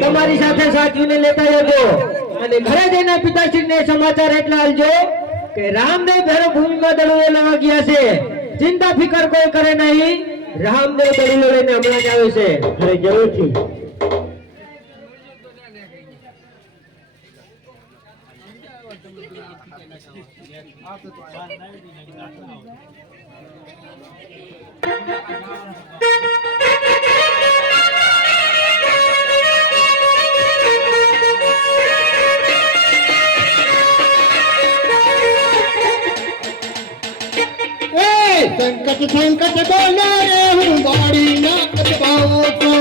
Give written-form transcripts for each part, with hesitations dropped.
તમારી સાથે સાચવીને લેતા જજો અને ઘરે જઈને પિતાશ્રીને સમાચાર એટલા આલજો કે રામદેવ ભેરો ભૂમિમાં દડુએ લેવા ગયા છે. ચિંતા ફિકર કોઈ કરે નહીં. રામદેવ દડુલો લઈને હમણાં જ આવે છે. અરે જરૂરથી. संकट संकट बोले रे हूँ बाड़ी ना कटवाओ तो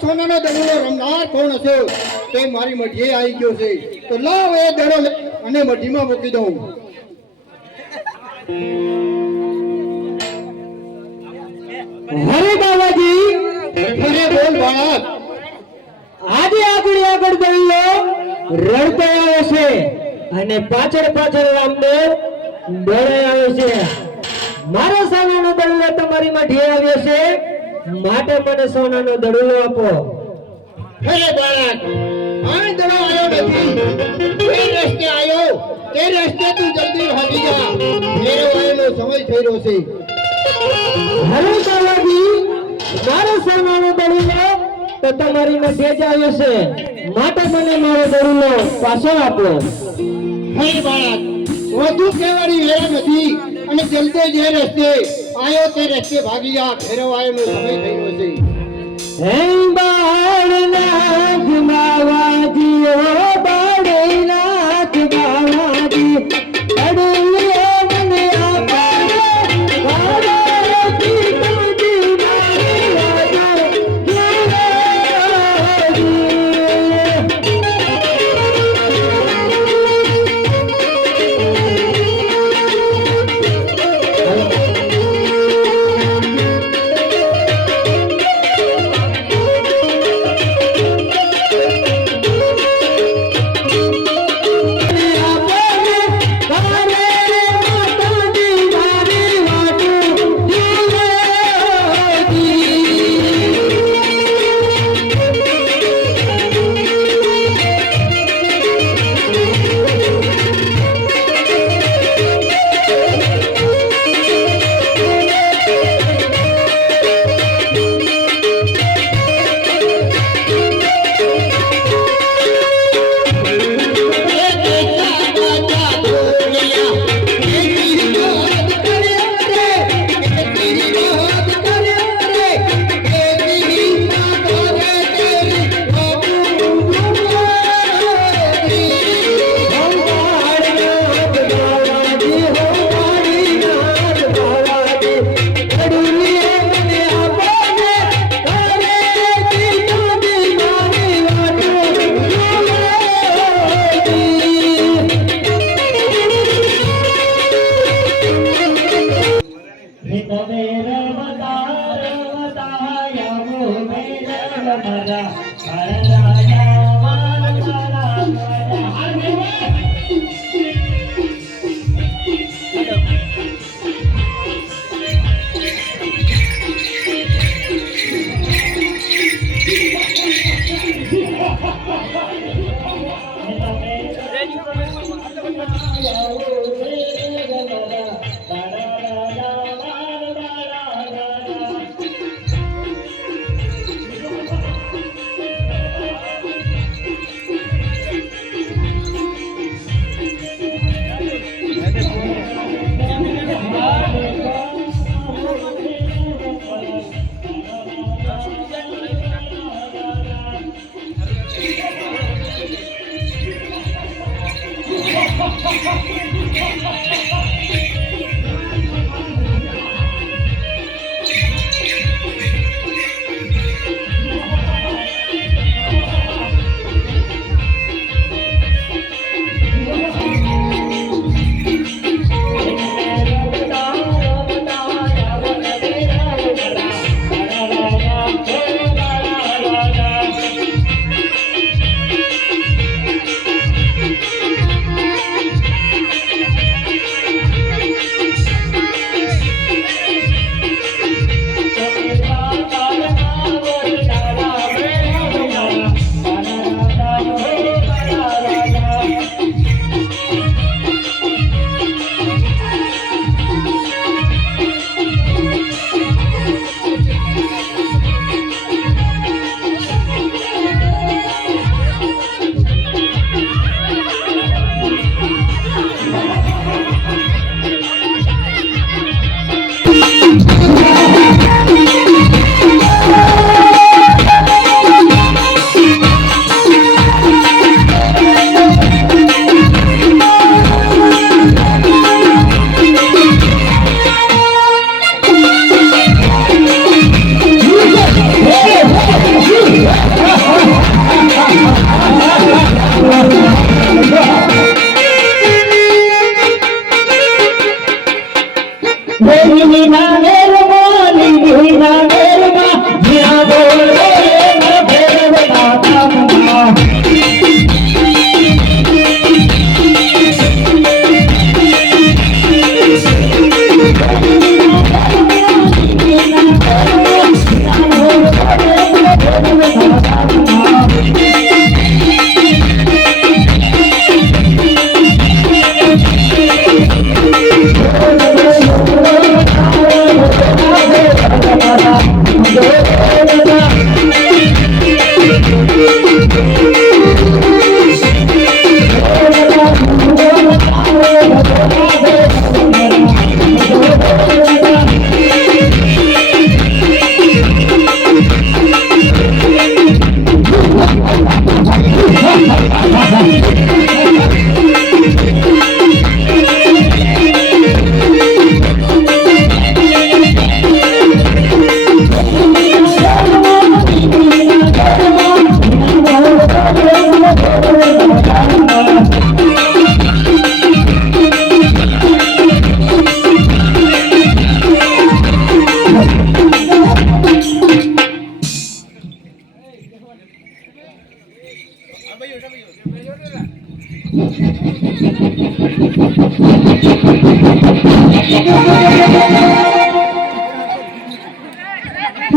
સોનાનો દડો રમનાર કોણ હશે તે મારી મઢીએ આવી ગયો છે. તો લાવ એ દડો અને મઢીમાં મૂકી દઉં. હરે બાબાજી, અરે બોલ બાળક. આજે આગળ દડલો રડતો આવે છે અને પાછળ રામદેવ દોડે આવે છે. મારો સોનાનો દડલો તમારી મઢીએ આવ્યો છે, માટે મને સોનાનો દડલો આપો. અરે બાળક, આ દડો આવ્યો નથી. જે રસ્તે આવ્યો તે રસ્તે તું જલ્દી ભાગી જા. મેરો આવેલો સમય થઈ રહ્યો છે. હવે બાવાજી મારું સરનામું દળીને તો તમારી મધ્ય જ આવ્યો છે, માટે મને મારો દળીનો પાછો આપો. હે બાળક, વધુ કહેવાની વેળા નથી અને જલ્દી જે રસ્તે આવ્યો તે રસ્તે ભાગી જા. મેરો આવેલો સમય થઈ રહ્યો છે. હે બાળનાથ બાવાજી, ઓ બાળનાથ બાવાજી, દળીએ મને આપો બાવાજી, તુજી મારી યાદો જીવાજી.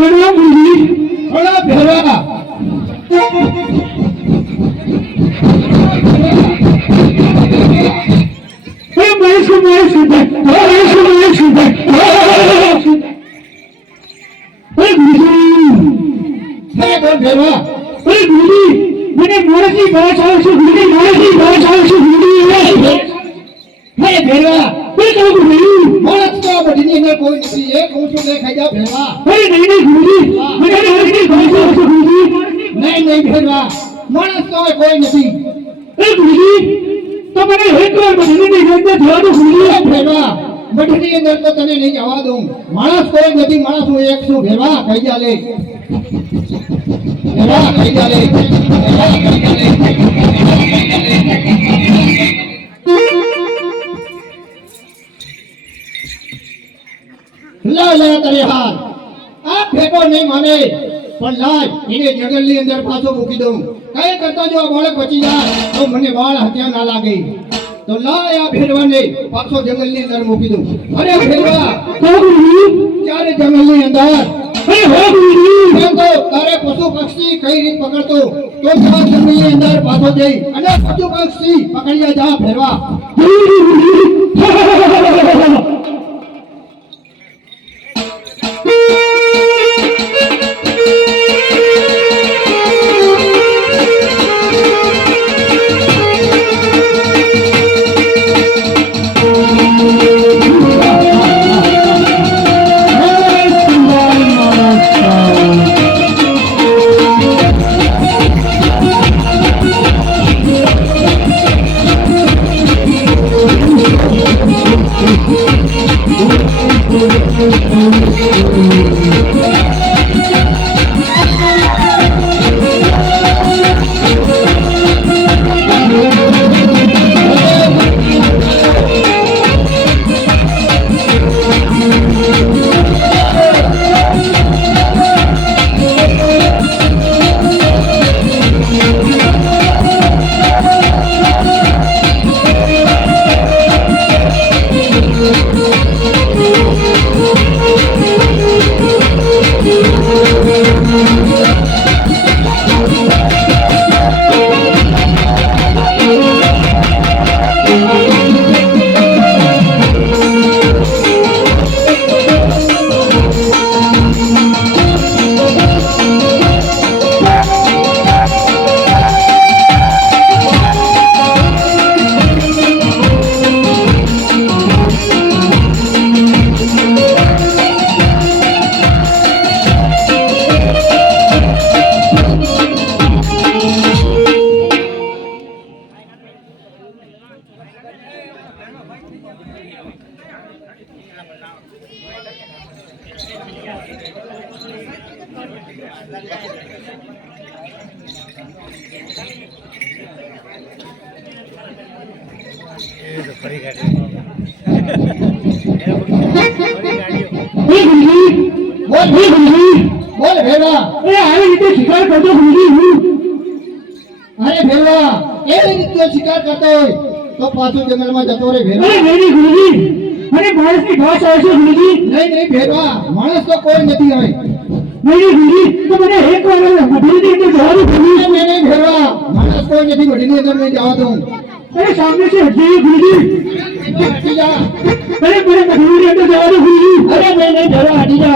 બોલો ગુરુજી બોલો ભેરવા મને મોરસી ભાષ આવશે ગુરુજી મોરસી ભાષ આવશે ગુરુજી હે ભેરવા કોઈ કહું ગુરુજી મોરસ તો બધી ને કોઈ નથી એક હું છું લે ખાઈ જા ભેરવા હે નહીં ગુરુજી મને મોરસી ભાષ આવશે ગુરુજી નહીં ભેરવા મોરસ તો કોઈ નથી એ ગુરુજી તો મને એક વાર બધી ની અંદર જવા દો ગુરુજી ભેરવા બધી અંદર તો તને નહીં જવા દઉં માણસ કોઈ નથી માણસ હું એક છું ભેરવા ખાઈ જા લે ભેરવા ખાઈ જા લે લા તારે હાલ આ ફેટો નહીં માને પણ લાય એને જંગલની અંદર પાછો મૂકી દઉં કઈ કરતા જો આ બાળક બચી જાય તો મને બાળ હત્યા ના લાગે તો લાય આ ભેરવાને પાછો જંગલની અંદર મૂકી દઉં અરે ભેરવા ચારે જંગલની અંદર તારે પશુ પક્ષી કઈ રીત પકડતો તો જંગલની અંદર પાછો જઈ અને પશુ પક્ષી પકડી જા ભેરવા બોલ ભેરવા એ આવી રીતે શિકાર કરતો ગુરુજી અરે ભેરવા કેવી રીતે શિકાર કરતો હોય તો પાછો જંગલમાં જતો રે ભેરવા નહીં ગુરુજી મને માણસની ભાષ આવે છે ગુરુજી નહીં ભેરવા માણસ તો કોઈ નથી હોય નહીં ગુરુજી તો મને એક વાર મઢીની અંદર જવા દો ગુરુજી નહીં ભેરવા માણસ કોઈ નથી મઢીની અંદર નહીં જવા દઉં અરે સામને से हटिए गुरुजी हटी जा अरे मेरे मजबूरी अंदर जवा दो गुरुजी अरे नहीं भैरवा हटी जा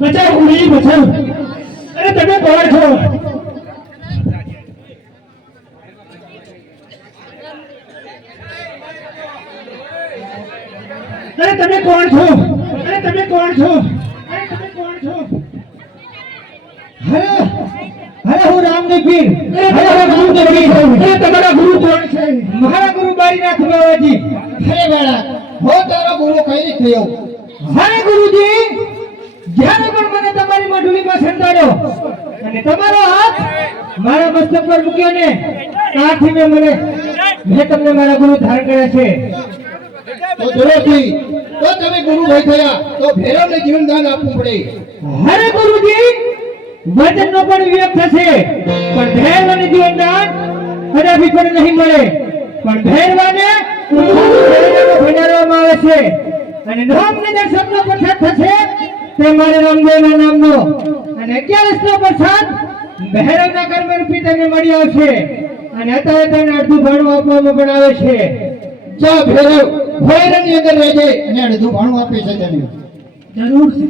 બચાવ ગુરુજી બચાવ. અરે તમે કોણ છો? અરે તમે કોણ છો? અરે તમે કોણ છો? અરે તમે કોણ છો? અરે હું રામદેવ પીર. અરે રામદેવ પીર. અરે તમારા ગુરુ કોણ છે? મારા ગુરુ બારીનાથ બાવાજી. અરે બાળક, હું તારો ગુરુ કઈ રીતે થયો? અરે ગુરુજી, જ્યારે પણ મને તમારી મઢુલીમાં સંતાડ્યો અને તમારો હાથ મારા મસ્તક પર મૂક્યો ને ત્યારથી મેં તમને મારા ગુરુ ધારણ કર્યા છે. તો દુરોથી તો તમે ગુરુ ભાઈ થયા તો ભૈરવને જીવન દાન આપવું પડે. અરે ગુરુજી, વચનનો પણ વિવેક થશે પણ ભૈરવને જીવનદાન કદાપી પણ નહીં મળે. પણ ભૈરવાને ભંડારવામાં આવે છે અને નામને જે શબ્દ પ્રસાદ થશે તે મારે રામદેવના નામનો અને 11 નો પ્રસાદ ભૈરવના કર્મરૂપી તેને મળી આવશે અને અત્યારે તેને અડધું ભાણું આપવામાં પણ આવે છે. જા ભૈરવ ભૈરવની અંદર રહેજે અને અડધું ભાણું આપે છે તને. જરૂર છે.